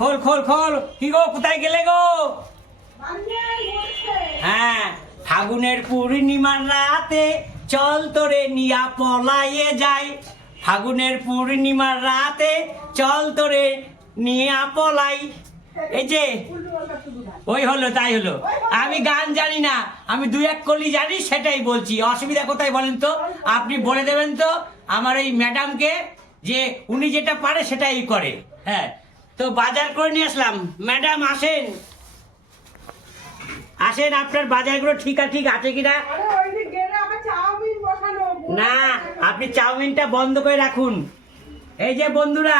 খোল খোল খোল। কি গো, কোথায় গেলে গো? হ্যাঁ ফাগুনের পূর্ণিমার রাতে চল তোরে নিয়া পলাইয়ে যাই। ফাগুনের পূর্ণিমার রাতে চল তোরে নিয়া পলাই। এই যে, ওই হলো, তাই হলো। আমি গান জানি না, আমি দু এক কলি জানি, সেটাই বলছি। অসুবিধা কোথায় বলেন তো? আপনি বলে দেবেন তো আমার এই ম্যাডামকে যে উনি যেটা পারে সেটাই করে। হ্যাঁ তো বাজার করে নিয়ে আসলাম। ম্যাডাম আসেন। আসেন আপনার বাজারগুলো ঠিক ঠিক আছে কিনা? না আপনি চাউমিনটা বন্ধ করে রাখুন। এই যে বন্ধুরা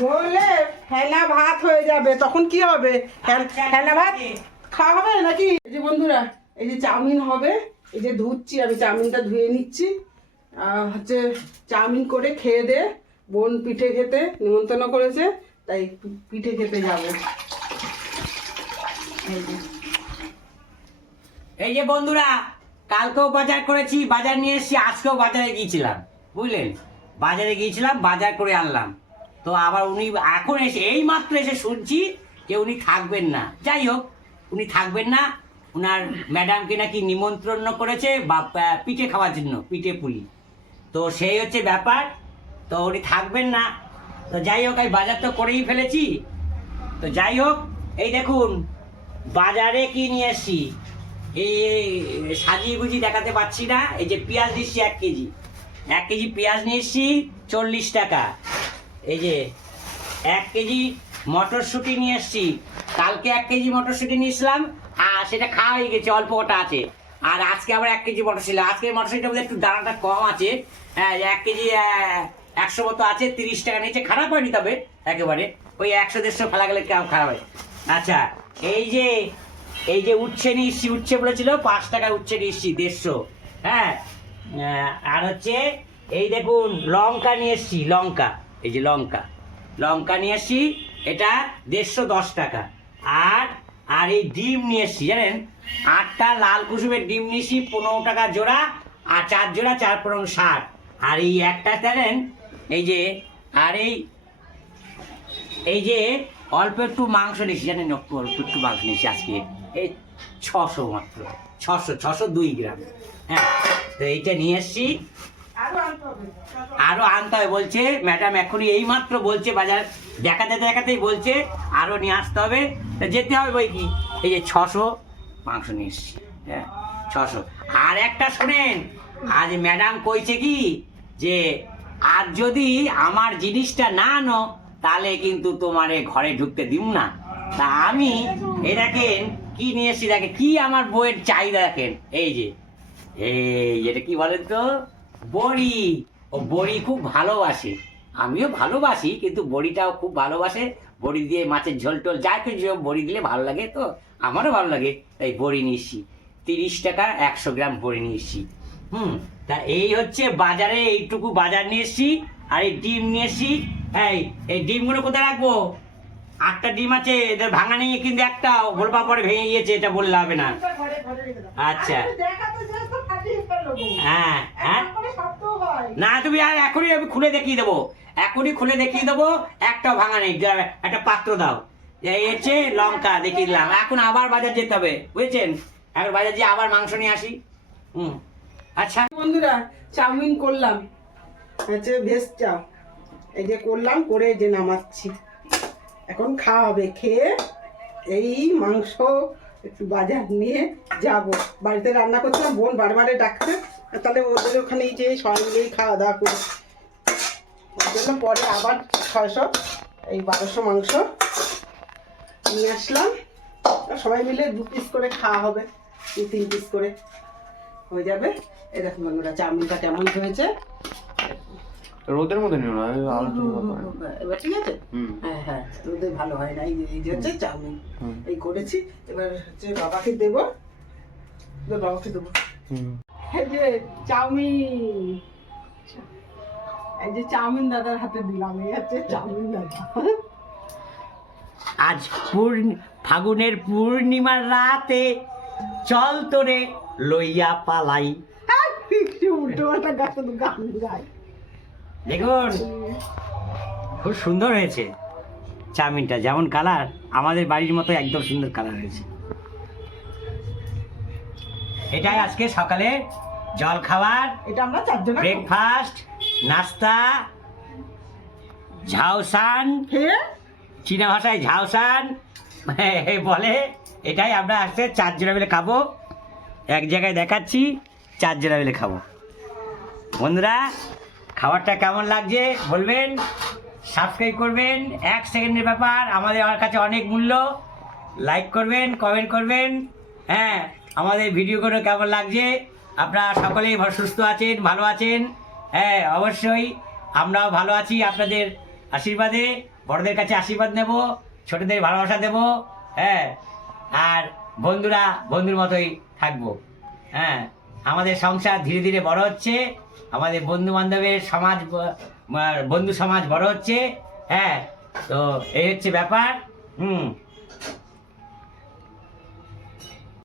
বললে ফেনা ভাত হয়ে যাবে তখন কি হবে? ফেন- আচ্ছা, ভাত খাওয়া হবে নাকি? এই যে বন্ধুরা এই যে চাউমিন হবে এই যে ধুচ্ছি আমি চাউমিনটা ধুয়ে নিচ্ছি। হচ্ছে চাউমিন করে খেয়ে দে। বোন পিঠে খেতে নিমন্ত্রণ করেছে, তাই পিঠে খেতে যাব। এই যে। বন্ধুরা, কালকেও বাজার করেছি, বাজার নিয়ে এসেছি, আজকেও বাজারে গিয়েছিলাম, বুঝলেন? বাজারে গিয়েছিলাম, বাজার করে আনলাম। তো আবার উনি এখন এসে এই মাত্র এসে শুনছি যে উনি থাকবেন না। যাই হোক, উনি থাকবেন না, উনার ম্যাডামকে নাকি নিমন্ত্রণ করেছে বা পিঠে খাওয়ার জন্য, পিঠে পুলি। তো সেই হচ্ছে ব্যাপার তো উনি থাকবেন না। তো যাই হোক, আমি বাজার তো করেই ফেলেছি। তো যাই হোক, এই দেখুন, বাজারে কি নিয়ে এসছি এই সাজিয়ে গুজিয়ে দেখাতে পাচ্ছি না। এই যে পেঁয়াজ নিচ্ছি এক কেজি। এক কেজি পেঁয়াজ নিয়ে এসছি চল্লিশ টাকা। এই যে এক কেজি মটরশুঁটি নিয়ে এসছি। কালকে এক কেজি মটরশুঁটি নিয়েছিলাম আর সেটা খাওয়া হয়ে গেছে, অল্প কটা আছে। আর আজকে আবার এক কেজি মটরশুঁটি আজকে মটরশুঁটিটা একটু দানাটা কম আছে। হ্যাঁ এক কেজি একশো মতো আছে, তিরিশ টাকা নিয়েছে, খারাপ হয়নি তবে, একেবারে। ওই একশো, দেড়শো ফেলা গেলে কেমন খারাপ হয়? আচ্ছা এই যে এই যে নিয়ে এসছি উচ্ছে বলেছিল, পাঁচ উচ্ছে নিয়ে এসছি দেড়শো। হ্যাঁ আর হচ্ছে, এই দেখুন, লঙ্কা নিয়ে এসছি, লঙ্কা, এই যে লঙ্কা। লঙ্কা নিয়ে এসছি, এটা দেড়শো দশ টাকা। আর আর এই ডিম নিয়ে এসছি, জানেন? আটটা লাল কুসুমের ডিম নিয়েছি পনেরো টাকা জোড়া, আর চার জোড়া, চার পনেরো ষাট। আর এই একটা, জানেন এই যে আর এই এই যে অল্প একটু মাংস নিয়েছি জানেন একটু অল্প একটু মাংস নিয়েছি আজকে। এই ছশো মাত্র ছশো ছশো দুই গ্রাম। হ্যাঁ তো এইটা নিয়ে এসছি। আরও আনতে হবে বলছে ম্যাডাম এখনই এই মাত্র বলছে বাজার দেখাতে দেখাতেই বলছে আরও নিয়ে আসতে হবে। তা যেতে হবে বই কি? এই যে ছশো মাংস নিয়ে এসছি হ্যাঁ ছশো। আর একটা শোনেন আজ ম্যাডাম কইছে কি যে আর যদি আমার জিনিসটা না আনো, তাহলে কিন্তু তোমারে ঘরে ঢুকতে দিব না। তা আমি দেখেন, কি নিয়ে এসছি দেখেন, কি আমার বইয়ের চাহিদা দেখেন? এই যে, এই এটা কি বলেন তো? বড়ি। ও বড়ি খুব ভালোবাসে। আমিও ভালোবাসি, কিন্তু বড়িটাও খুব ভালোবাসে। বড়ি দিয়ে মাছের ঝোল টোল যা কিছু বড়ি দিলে ভালো লাগে তো। আমারও ভালো লাগে। তাই বড়ি নিয়েছি তিরিশ টাকা একশো গ্রাম বড়ি নিয়েছি হুম তা এই হচ্ছে বাজারে এইটুকু বাজার নিয়ে এসছি আর এই ডিম নিয়ে এসছি। এই এই ডিমগুলো কোথায় রাখব? আটটা ডিম আছে এদের ভাঙা নিয়ে কিন্তু একটা বলবা পরে ভেঙে গিয়েছে এটা বললে হবে না। আচ্ছা। হ্যাঁ হ্যাঁ। না তুমি আর এখনই আমি খুলে দেখিয়ে দেবো। এখনই খুলে দেখিয়ে দেবো একটাও ভাঙা নেই একটা পাত্র দাও। এই হচ্ছে লঙ্কা দেখিয়ে দিলাম। এখন আবার বাজার যেতে হবে বুঝেছেন? এখন বাজার যেয়ে আবার মাংস নিয়ে আসি। হুম। আচ্ছা। বন্ধুরা, চাউমিন করলাম। হচ্ছে ভেজ চাও এই যে করলাম, করে যে নামাচ্ছি। এখন খাওয়া হবে, খেয়ে এই মাংস একটু বাজার নিয়ে যাব। বাড়িতে রান্না করছিলাম, বোন বারবারে ডাকছে। তাহলে ওদের ওখানে যে সবাই মিলেই খাওয়া দাওয়া করি। ওর জন্য পরে আবার ছয়শো, এই বারোশো মাংস নিয়ে আসলাম। সবাই মিলে দু পিস করে খাওয়া হবে, দু, তিন পিস করে। হয়ে যাবে। এই দেখুন বন্ধুরা চাউমিনটা কেমন হয়েছে? রোদের মধ্যে নিও না এবার ঠিক আছে? হুম। হ্যাঁ হ্যাঁ রোদে ভালো হয় না এই যে- এই যে হচ্ছে চাউমিন। এই করেছি এবার হচ্ছে বাবাকে দেবো। বাবাকে দেবো। এই যে চাউমিন এই যে চাউমিন দাদার হাতে দিলাম এই হচ্ছে চাউমিন দাদা। আজ পূর্ণ ফাগুনের পূর্ণিমার রাতে চল তোরে লইয়া পালাই। দেখুন খুব সুন্দর হয়েছে চাউমিনটা। যেমন কালার আমাদের বাড়ির মতো একদম সুন্দর কালার হয়েছে। এটাই আজকে সকালে জল খাবার এটা আমরা চারজন ব্রেকফাস্ট নাস্তা ঝাউসান চীনা ভাষায় ঝাউসান বলে এটাই আমরা আজকে চারজনে মিলে খাব। এক জায়গায় দেখাচ্ছি চারজনে মিলে খাব। বন্ধুরা, খাবারটা কেমন লাগছে বলবেন সাবস্ক্রাইব করবেন, এক সেকেন্ডের ব্যাপার, আমাদের আমার কাছে অনেক মূল্য। লাইক করবেন কমেন্ট করবেন হ্যাঁ আমাদের ভিডিওগুলো কেমন লাগছে? আপনারা সকলেই সুস্থ আছেন, ভালো আছেন? হ্যাঁ অবশ্যই, আমরাও ভালো আছি, আপনাদের আশীর্বাদে, বড়দের কাছে আশীর্বাদ নেব, ছোটদের ভালোবাসা দেব হ্যাঁ আর বন্ধুরা, বন্ধুর মতোই থাকব। হ্যাঁ আমাদের সংসার ধীরে ধীরে বড় হচ্ছে, আমাদের বন্ধু বান্ধবের সমাজ বন্ধু সমাজ বড় হচ্ছে হ্যাঁ তো এই হচ্ছে ব্যাপার, হুম।